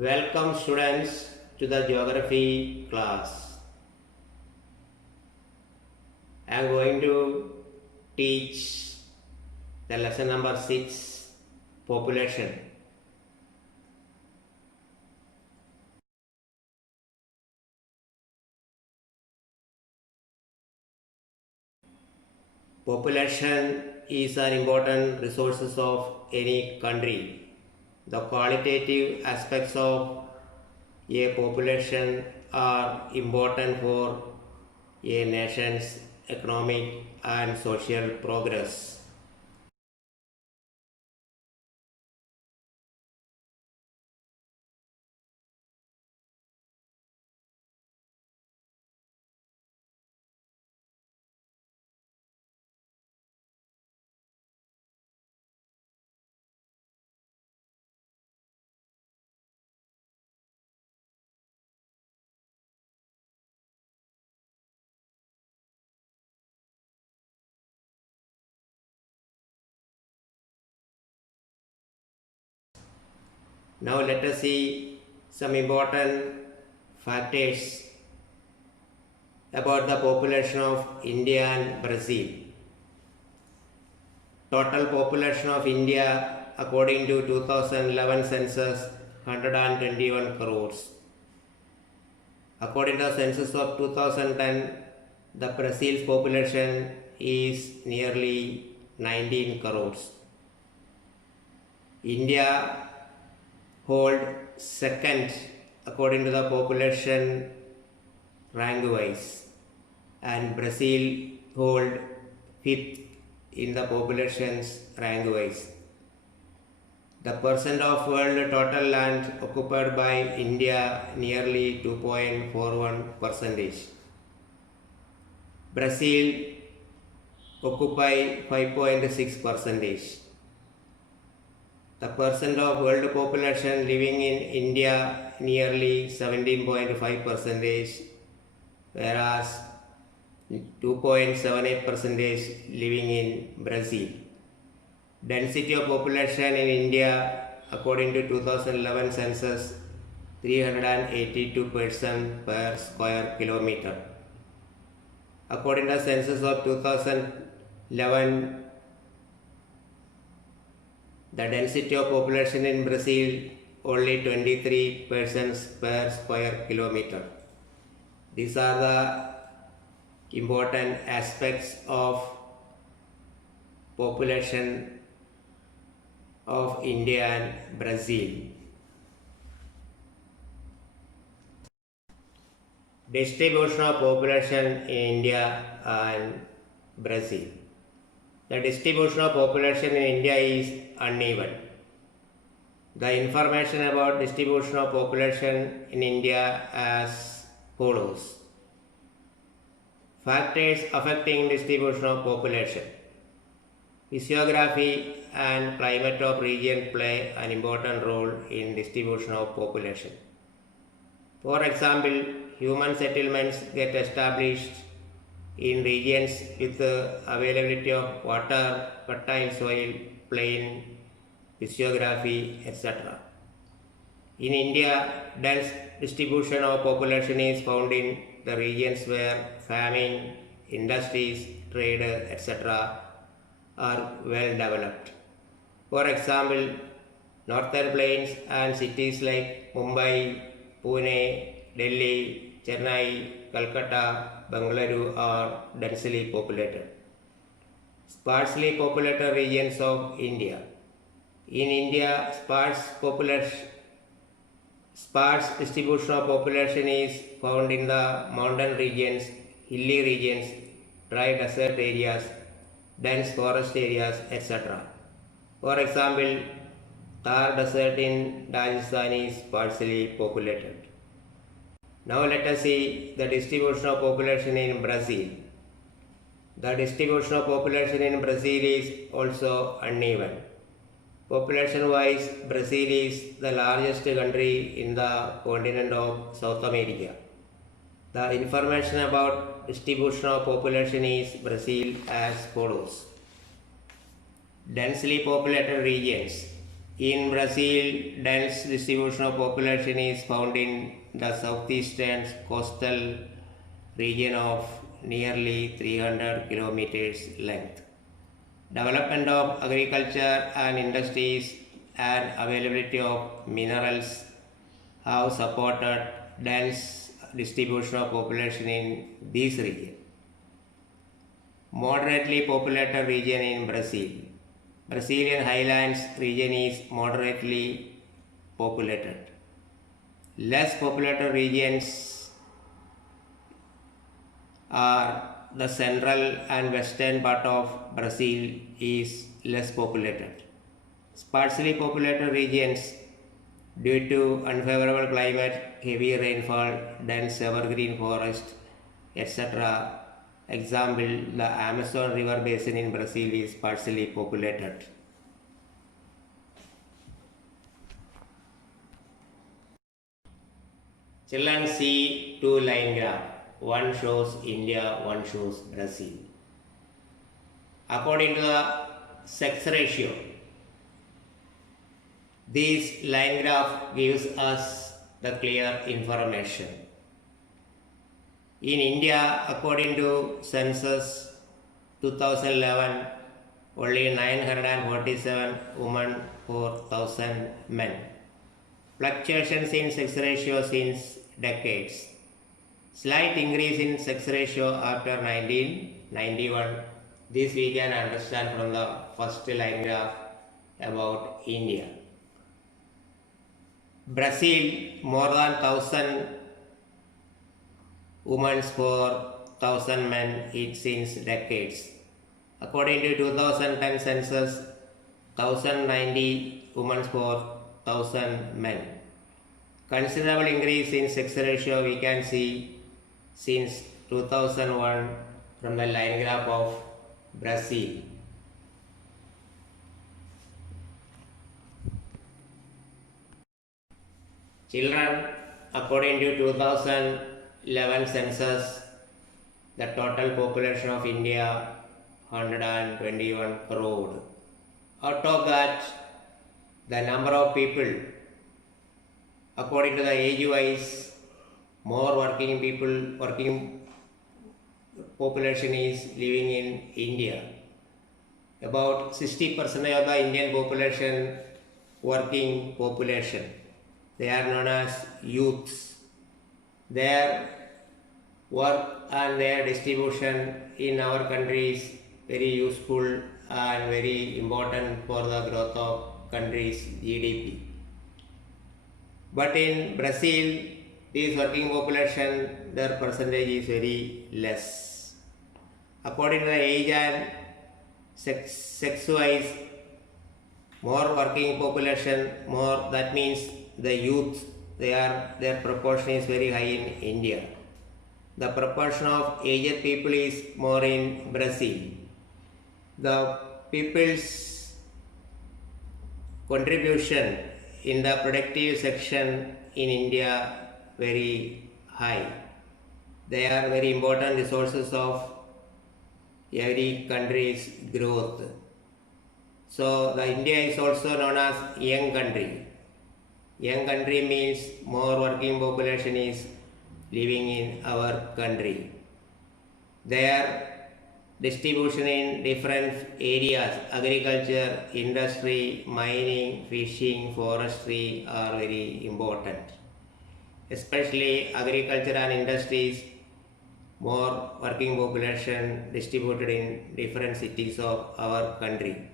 Welcome students to the geography class. I am going to teach the lesson number 6, population. Population is an important resource of any country. The qualitative aspects of a population are important for a nation's economic and social progress. Now let us see some important factors about the population of India and Brazil. Total population of India according to 2011 census 121 crores. According to the census of 2010, the Brazil's population is nearly 19 crores. India hold second according to the population rank wise, and Brazil hold fifth in the population's rank wise. The percent of world total land occupied by India nearly 2.41 percentage. Brazil occupy 5.6 percentage. The percent of world population living in India nearly 17.5 percentage, whereas 2.78 percentage living in Brazil. Density of population in India according to 2011 census 382 person per square kilometer. According to the census of 2011, the density of population in Brazil only 23 persons per square kilometer. These are the important aspects of population of India and Brazil. Distribution of population in India and Brazil. The distribution of population in India is uneven. The information about distribution of population in India as follows. Factors affecting distribution of population. Physiography and climate of region play an important role in distribution of population. For example, human settlements get established in regions with the availability of water, fertile soil, plain, physiography, etc. In India, dense distribution of population is found in the regions where farming, industries, trade, etc. are well developed. For example, northern plains and cities like Mumbai, Pune, Delhi, Chennai, Calcutta, Bangalore are densely populated. Sparsely populated regions of India. In India, sparse distribution of population is found in the mountain regions, hilly regions, dry desert areas, dense forest areas, etc. For example, Thar desert in Rajasthan is sparsely populated. Now let us see the distribution of population in Brazil. The distribution of population in Brazil is also uneven. Population-wise, Brazil is the largest country in the continent of South America. The information about distribution of population is Brazil as follows. Densely populated regions. In Brazil, dense distribution of population is found in the southeastern coastal region of nearly 300 kilometers length. Development of agriculture and industries and availability of minerals have supported dense distribution of population in this region. Moderately populated region in Brazil. Brazilian highlands region is moderately populated. Less populated regions are the central and western part of Brazil is less populated. Sparsely populated regions due to unfavorable climate, heavy rainfall, dense evergreen forest, etc. Example, the Amazon river basin in Brazil is sparsely populated. Children see two line graph. One shows India, one shows Brazil. According to the sex ratio, this line graph gives us the clear information. In India, according to census 2011, only 947 women for 1000 men. Fluctuations in sex ratio since decades. Slight increase in sex ratio after 1991. This we can understand from the first line graph about India. Brazil, more than 1000 women for 1000 men it since decades. According to 2010 census, 1090 women for 1000 men. Considerable increase in sex ratio we can see since 2001 from the line graph of Brazil. Children, according to 2011 census, the total population of India 121 crore. Out of that, the number of people, according to the age-wise, more working population is living in India. About 60% of the Indian population, working population. They are known as youths. Their work and their distribution in our country is very useful and very important for the growth of country's GDP. But in Brazil, this working population, their percentage is very less. According to the age and sex-wise, more working population, more, that means the youth, their proportion is very high in India. The proportion of aged people is more in Brazil. The people's contribution in the productive section in India very high. They are very important resources of every country's growth. So the India is also known as young country. Young country means more working population is living in our country. Their distribution in different areas, agriculture, industry, mining, fishing, forestry are very important. Especially agriculture and industries, more working population distributed in different cities of our country.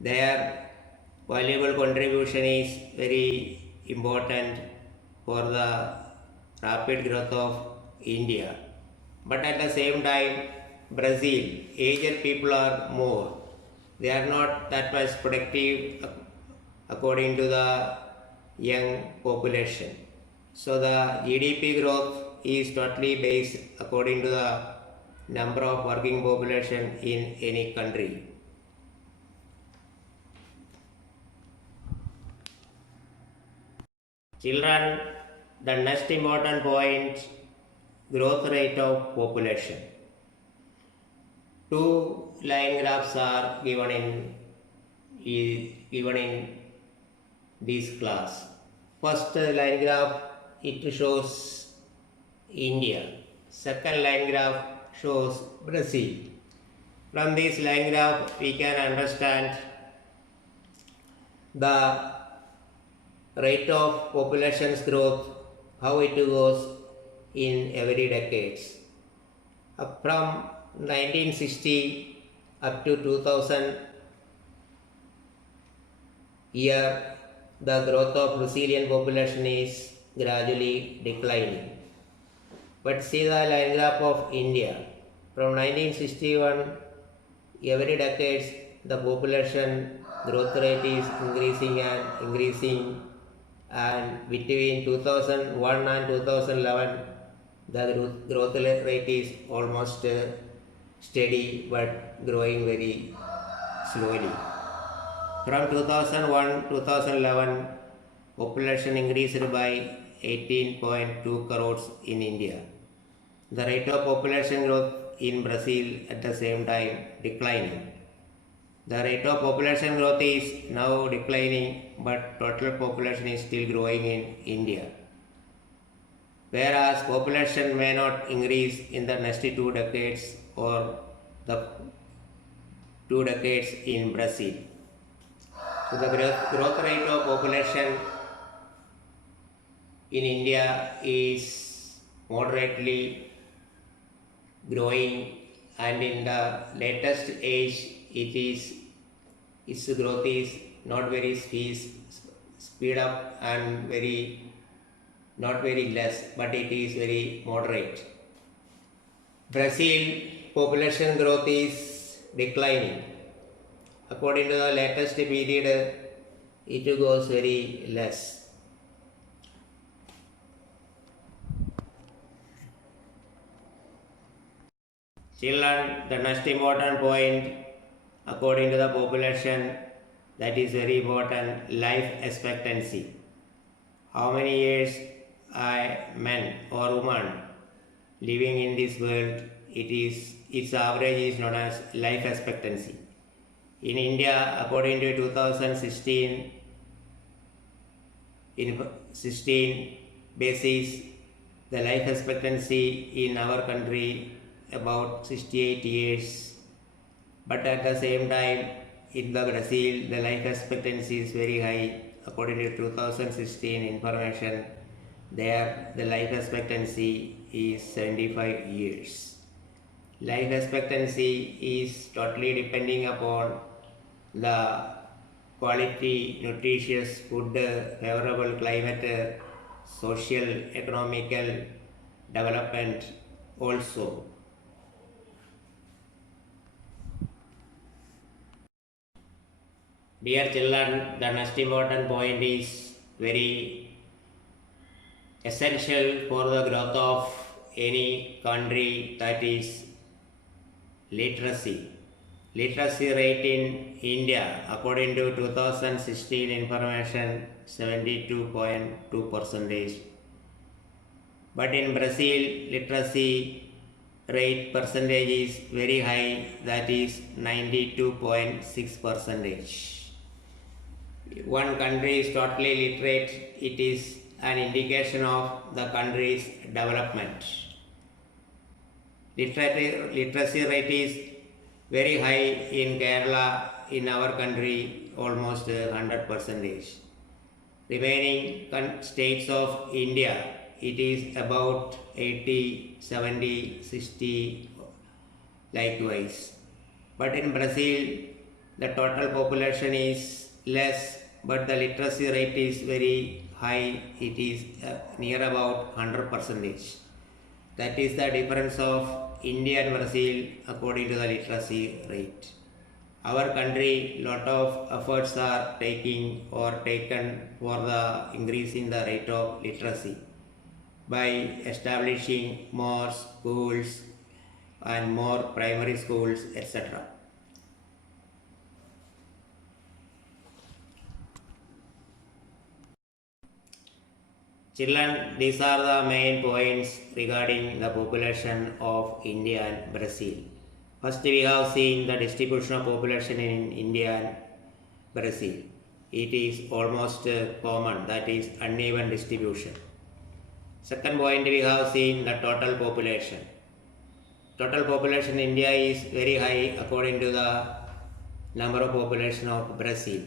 Their valuable contribution is very important for the rapid growth of India. But at the same time, Brazil, aged people are more. They are not that much productive according to the young population. So the GDP growth is totally based according to the number of working population in any country. Children, the next important point, growth rate of population. Two line graphs are given in this class. First line graph, it shows India. Second line graph shows Brazil. From this line graph, we can understand the rate of population's growth, how it goes in every decades. From 1960 up to 2000 year, the growth of Brazilian population is gradually declining. But see the line graph of India. From 1961, every decades the population growth rate is increasing and increasing, and between 2001 and 2011 the growth rate is almost steady but growing very slowly. From 2001 to 2011, population increased by 18.2 crores in India. The rate of population growth in Brazil at the same time declining. The rate of population growth is now declining, but total population is still growing in India. Whereas population may not increase in the next 2 decades or the 2 decades in Brazil. So the growth rate of population in India is moderately growing, and in the latest age its growth is not very speed up and not very less, but it is very moderate. Brazil population growth is declining. According to the latest period, it goes very less. Children, the next important point, according to the population, that is very important, life expectancy. How many years a man or woman living in this world, its average is known as life expectancy. In India, according to 2016 basis, the life expectancy in our country about 68 years, but at the same time in the Brazil the life expectancy is very high. According to 2016 information, there the life expectancy is 75 years. Life expectancy is totally depending upon the quality, nutritious food, favorable climate, social, economical development also. Dear children, the next important point is very essential for the growth of any country, that is literacy. Literacy rate in India, according to 2016 information, 72.2%. But in Brazil, literacy rate percentage is very high, that is 92.6%. One country is totally literate, it is an indication of the country's development. Literacy rate is very high in Kerala, in our country almost 100%. Remaining states of India, it is about 80, 70, 60 likewise. But in Brazil, the total population is less, but the literacy rate is very high, it is near about 100%. That is the difference of India and Brazil according to the literacy rate. Our country, lot of efforts are taken for the increasing the rate of literacy by establishing more schools and more primary schools, etc. Children, these are the main points regarding the population of India and Brazil. First, we have seen the distribution of population in India and Brazil. it is almost common, that is uneven distribution. Second point, we have seen the total population. Total population in India is very high according to the number of population of Brazil.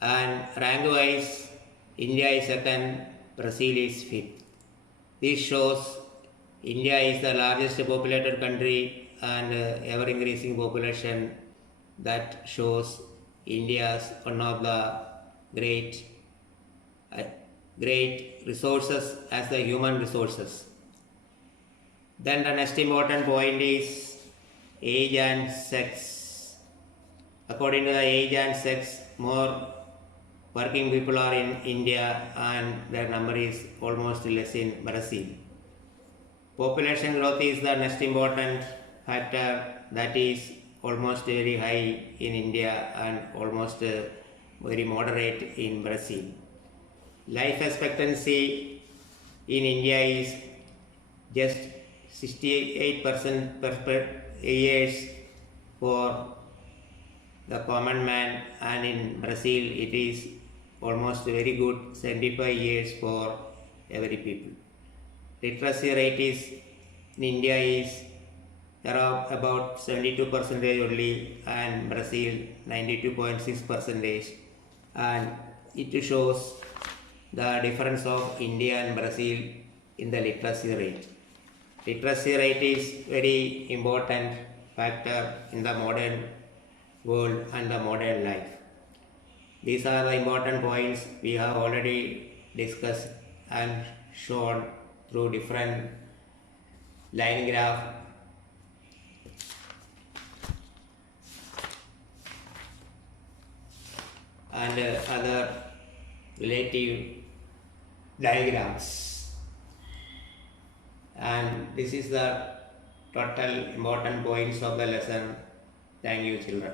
And rank wise, India is second, Brazil is fifth. This shows India is the largest populated country and ever increasing population. That shows India as one of the great resources as the human resources. Then the next important point is age and sex. According to the age and sex, more working people are in India and their number is almost less in Brazil. Population growth is the next important factor, that is almost very high in India and almost very moderate in Brazil. Life expectancy in India is just 68% per years for the common man, and in Brazil it is almost very good 75 years for every people. Literacy rate is in India is around about 72% only, and Brazil 92.6%, and it shows the difference of India and Brazil in the literacy rate. Literacy rate is very important factor in the modern world and the modern life. These are the important points we have already discussed and shown through different line graph and other relative diagrams. And this is the total important points of the lesson. Thank you, children.